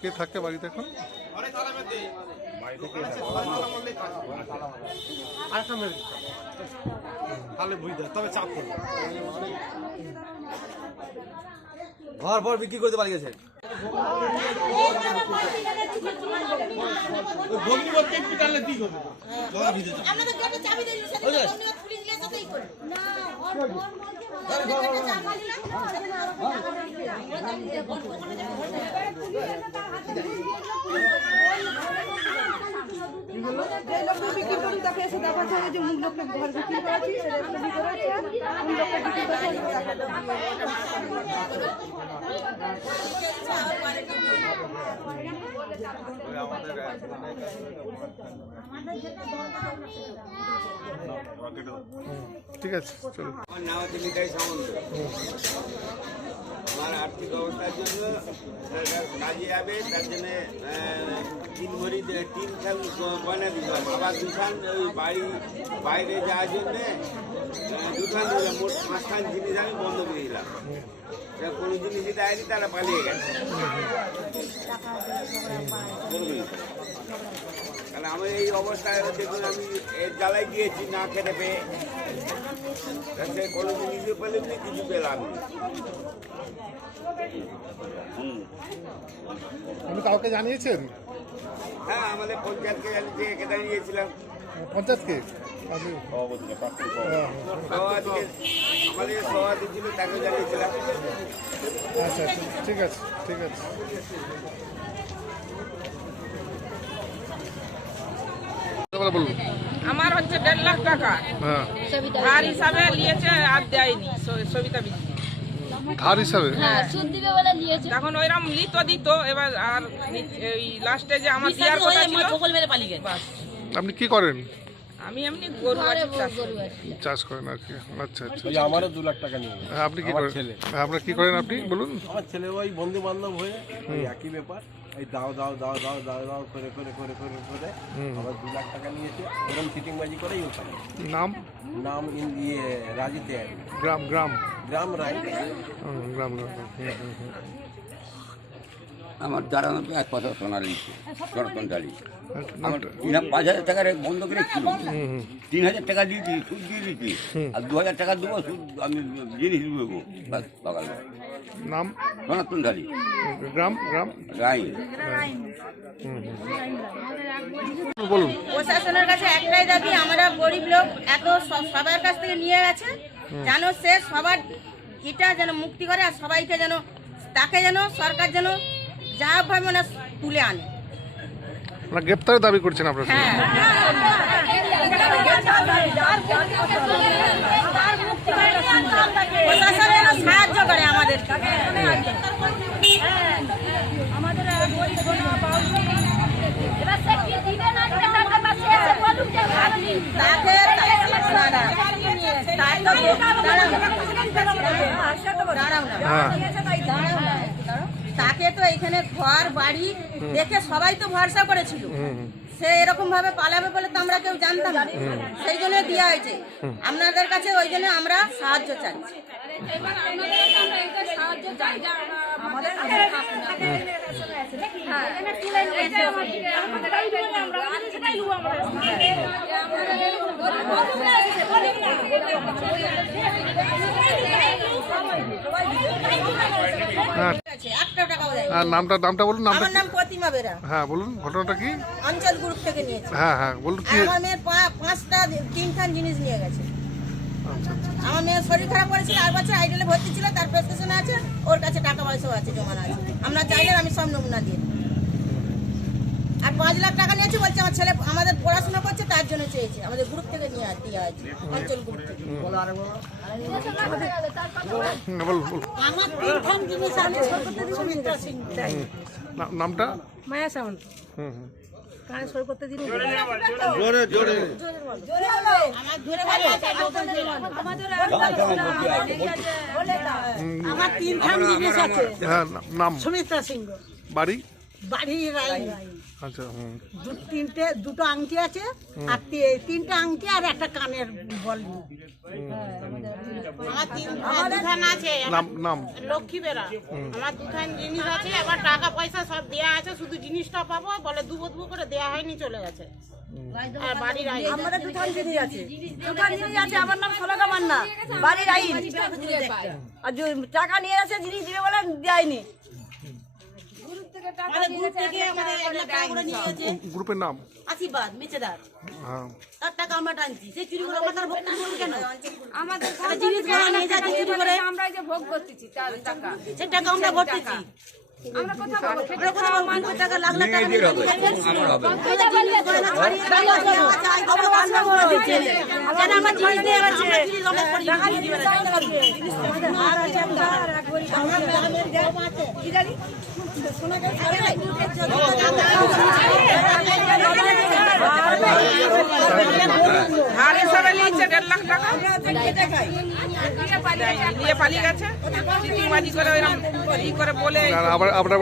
কে থাকে বাড়িতে এখন? ঘর পর বিক্রি করতে পারি গেছে। ঠিক আছে, চলো। আমার নাম হচ্ছে নিতাই সামন্ত। আমার আর্থিক অবস্থার জন্য কাজে যাবে, তার জন্য 3 ভরি 3 খান গয়না দিতে হবে। আবার 2 খান ওই বাইরে যাওয়ার জন্যে 2 খান দিলাম। মোট 5 খান জিনিস আমি বন্ধ করে দিলাম। কোনো জিনিস দিতে আসি, তারা পালিয়ে গেছে। কারণ আমার এই অবস্থায় দেখুন, আমি এর জ্বালাই গিয়েছি না খেতে পেয়ে। কোনো জিনিসও পেলে কিছু পেলাম। আপনি কাউকে জানিয়েছেন? হ্যাঁ, আমাদের পঞ্চায়েতকে জানিয়েছি, একে জানিয়েছিলাম। পঞ্চায়েতকে? আমাদের সভাপতি ছিল, তাকে জানিয়েছিলাম। আচ্ছা আচ্ছা, ঠিক আছে, ঠিক আছে। বলুন। আমার হচ্ছে 1.5 লাখ টাকা ধার হিসাবে নিয়েছে, আর দেয়নি সবিতা বিধি। ধার হিসাবে? হ্যাঁ, সুদ দিবে বলে নিয়েছে। এখন ওইরকম লিত দিত, এবার আর এই লাস্টে যে আমার দেওয়ার কথা ছিল, সকল মেরে পালিয়ে গেছে। আপনি কি করেন? আমি এমনি গরু চাষ করেন আর কি। আচ্ছা আচ্ছা। আমারও 2 লাখ টাকা নিয়ে। আপনি কি করেন? আপনার কি করেন আপনি বলুন? আমার ছেলে ওই বন্ধু বান্ধব হয়ে একই ব্যাপার, এই দাও দাও দাও দাও দাও দাও করে করে করে করে করে আবার 2 লাখ টাকা নিয়েছে। এরকম সিটিংবাজি করেই ওখানে। নাম? নাম রাজিতে। গ্রাম? গ্রাম গ্রাম রায়। গ্রাম গ্রাম। আমার দাঁড়ানো 1 বছর সোনালি সরকারি। আমার 5,000 টাকার বন্ধ করে ছিল, 3,000 টাকা দিয়েছি, সুদ দিয়ে দিচ্ছি, আর 2,000 টাকা দেবো সুদ, আমি জিনিস দেবো। নাম? সনাতন ঢালি। গ্রাম? গ্রাম রাই। বলুন। প্রশাসনের কাছে একটাই দাবি, আমরা গরিব লোক, এত সবার কাছ থেকে নিয়ে গেছে, যেন সে সবার এটা যেন মুক্তি করে, আর সবাইকে যেন, তাকে যেন সরকার যেন যা ভাবে মানে তুলে আনে। গ্রেপ্তারের দাবি করছেন আপনারা? হ্যাঁ, প্রশাসন যেন সাহায্য করে আমাদের। তাকে তো এখানে ঘর বাড়ি দেখে সবাই তো ভরসা করেছিল, সে এরকম ভাবে পালাবে বলে তো আমরা কেউ জানতাম না, সেই জন্য দেওয়া হয়েছে। আপনাদের কাছে ওই জন্য আমরা সাহায্য চাইছি। নামটা বলুন। আমার নাম প্রতিমা। বেরা হ্যাঁ বলুন ঘটনাটা কি? অঞ্চল গ্রুপ থেকে নিয়েছে। হ্যাঁ হ্যাঁ বলুন কি? আমার মেয়ের পাঁচটা তিনখান জিনিস নিয়ে গেছে। আচ্ছা আচ্ছা। আমার মেয়ের শরীর খারাপ করেছিল, 8 বছর আইডলে ভর্তি ছিল, তার প্রেসক্রিপশন আছে, ওর কাছে টাকা পয়সাও আছে, জমানো আছে। আমরা চাইলে আমি সব নমুনা দিই। আর 5 লাখ টাকা নিয়েছে, বলছে আমার ছেলে আমাদের পড়াশোনা করছে তার জন্য চেয়েছে, আমাদের গ্রুপ থেকে নিয়ে দেওয়া আছে, অঞ্চল গ্রুপ থেকে। বলুন বলুন। আমার তিনখান জিনিস আমি সুমিত্রা সিং। নামটা? মায়া সামন্ত হুম হুম। কানে সই করতে দিন জোরে জোরে আমার ধরে বলো আমার তিনখান জিনিস আছে। হ্যাঁ নাম? সুমিত্রা সিংহ, বাড়ি? বাড়ি রাই। আচ্ছা হুম। দুটো আংটি আছে, আর তিনটা আংটি আর একটা কানের বল। আমার দুখান আছে, নাম? লক্ষ্মী বেরা। আমার দুখান জিনিস আছে, আবার টাকা পয়সা সব দেয়া আছে, শুধু জিনিসটা পাবো বলে দুবো করে দেয়া হয়নি, চলে গেছে। আর বাড়ির আইন আমাদের দুখান জিনিস আছে, দুখান জিনিস আছে। আমার নাম সোনাকা মান্না, বাড়ির আইন। আর টাকা নিয়ে আসে, জিনিস দিবে বলে দেয়নি। গ্রুপের নাম? আশীর্বাদ মেচেদার। হ্যাঁ। তার টাকা আমরা টানছি, সেই চুরি করে আমরা তার ভোগ করবো কেন? আমাদের জিনিস নিয়ে যাচ্ছে চুরি করে, আমরা যে ভোগ করতেছি তার টাকা সেই টাকা আমরা ভর্তিছি। আমরা কোথাও পাবো? আমরা কোনো মানুষের টাকা লাখ লাখ টাকা নিয়ে হবে আমার হবে কেন আমার জিনিস দিয়ে গেছে, আমরা জিনিস অনেক করে জিনিস দিয়ে গেছে। আর আছে আমার গ্রামের গ্রাম আছে কি জানি আর এসবে নিয়েছে 1.5 লাখ টাকা নিয়ে পালিয়ে গেছে। চিটিংবাজি করে ওইরকম ই করে বলে আবার